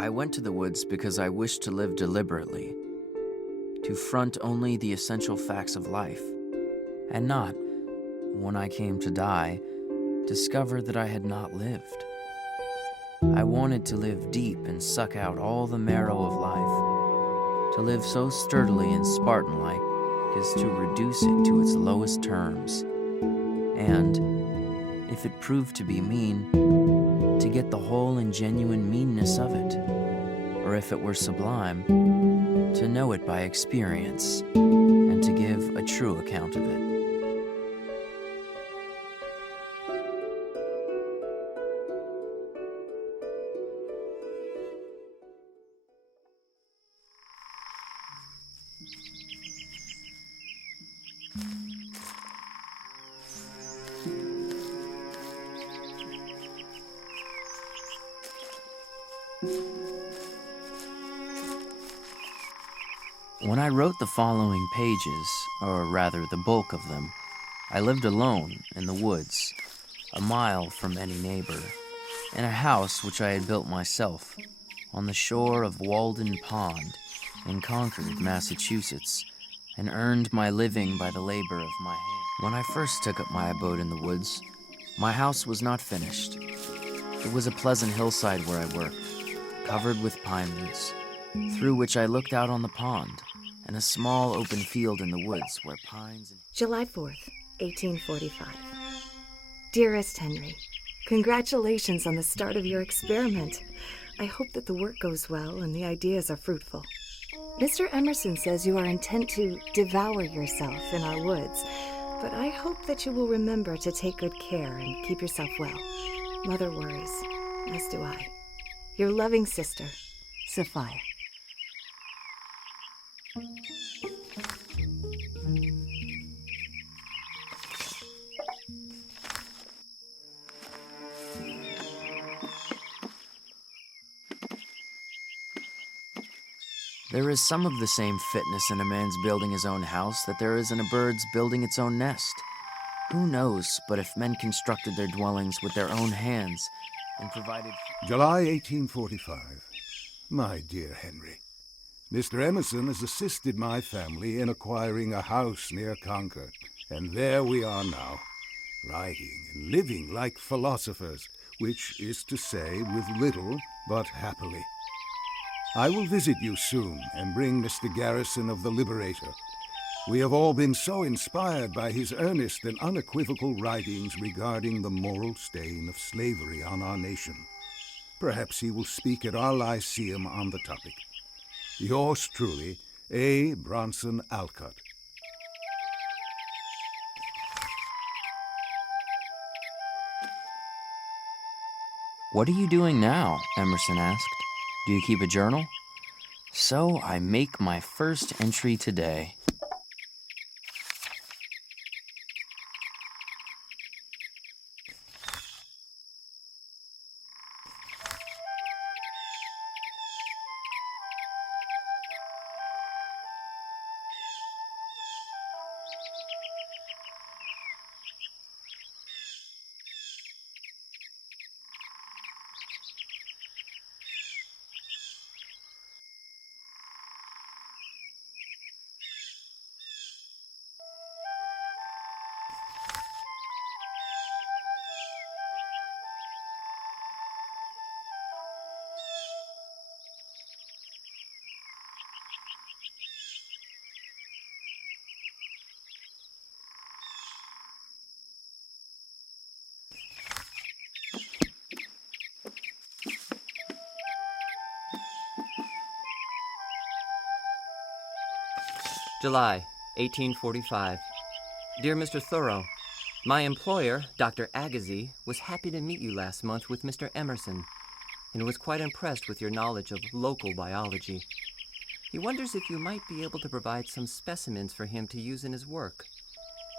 I went to the woods because I wished to live deliberately, to front only the essential facts of life, and not, when I came to die, discover that I had not lived. I wanted to live deep and suck out all the marrow of life, to live so sturdily and Spartan-like as to reduce it to its lowest terms, and, if it proved to be mean, to get the whole and genuine meanness of it, or if it were sublime, to know it by experience, and to give a true account of it. When I wrote the following pages, or rather the bulk of them, I lived alone in the woods, a mile from any neighbor, in a house which I had built myself, on the shore of Walden Pond, in Concord, Massachusetts, and earned my living by the labor of my hands. When I first took up my abode in the woods, my house was not finished. It was a pleasant hillside where I worked, covered with pine woods, through which I looked out on the pond, and a small open field in the woods where pines and... July 4th, 1845. Dearest Henry, congratulations on the start of your experiment. I hope that the work goes well and the ideas are fruitful. Mr. Emerson says you are intent to devour yourself in our woods, but I hope that you will remember to take good care and keep yourself well. Mother worries, as do I. Your loving sister, Sophia. There is some of the same fitness in a man's building his own house that there is in a bird's building its own nest. Who knows but if men constructed their dwellings with their own hands and provided... July 1845. My dear Henry, Mr. Emerson has assisted my family in acquiring a house near Concord, and there we are now, writing and living like philosophers, which is to say, with little but happily. I will visit you soon and bring Mr. Garrison of the Liberator. We have all been so inspired by his earnest and unequivocal writings regarding the moral stain of slavery on our nation. Perhaps he will speak at our Lyceum on the topic. Yours truly, A. Bronson Alcott. "What are you doing now?" Emerson asked. "Do you keep a journal?" "So I make my first entry today." July, 1845. Dear Mr. Thoreau, my employer, Dr. Agassiz, was happy to meet you last month with Mr. Emerson, and was quite impressed with your knowledge of local biology. He wonders if you might be able to provide some specimens for him to use in his work.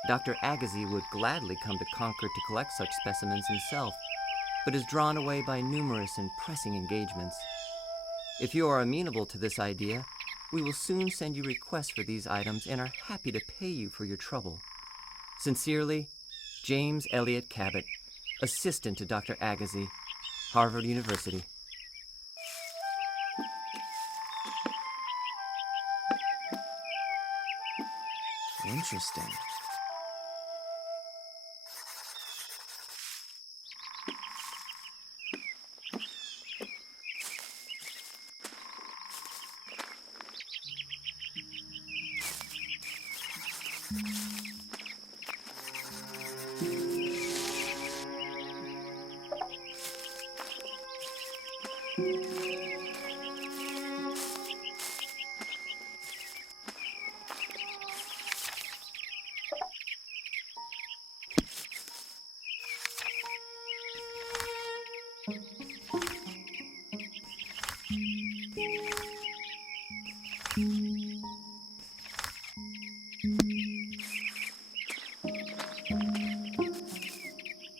Dr. Agassiz would gladly come to Concord to collect such specimens himself, but is drawn away by numerous and pressing engagements. If you are amenable to this idea, we will soon send you requests for these items and are happy to pay you for your trouble. Sincerely, James Elliott Cabot, Assistant to Dr. Agassiz, Harvard University. Interesting.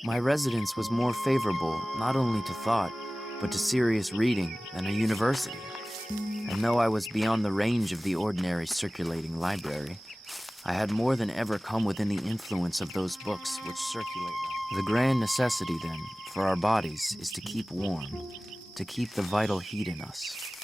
My residence was more favorable not only to thought, but to serious reading than a university. And though I was beyond the range of the ordinary circulating library, I had more than ever come within the influence of those books which circulate. The grand necessity, then, for our bodies is to keep warm, to keep the vital heat in us.